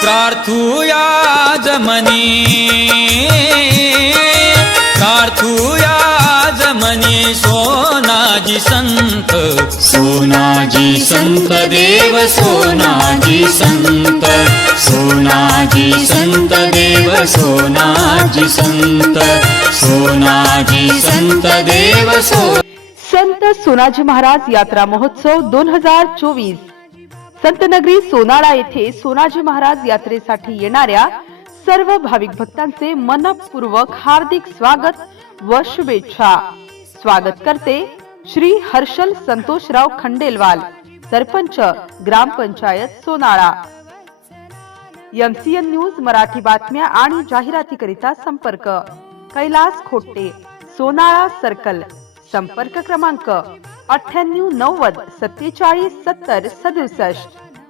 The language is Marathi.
प्रार्थूया जमनी सोनाजी संत देव सोनाजी संत देव सोनाजी संत देव संत सोनाजी महाराज यात्रा महोत्सव 2024 संतनगरी सोनाळा येथे सोनाजी महाराज यात्रेसाठी येणाऱ्या सर्व भाविक भक्तांचे मनपूर्वक हार्दिक स्वागत व शुभेच्छा। स्वागत करते श्री हर्षल संतोषराव खंडेलवाल, सरपंच ग्रामपंचायत सोनाळा। MCN न्यूज मराठी बातम्या आणि जाहिरातीकरिता संपर्क कैलास खोटे, सोनाळा सर्कल। संपर्क क्रमांक 98 90 47 70 67।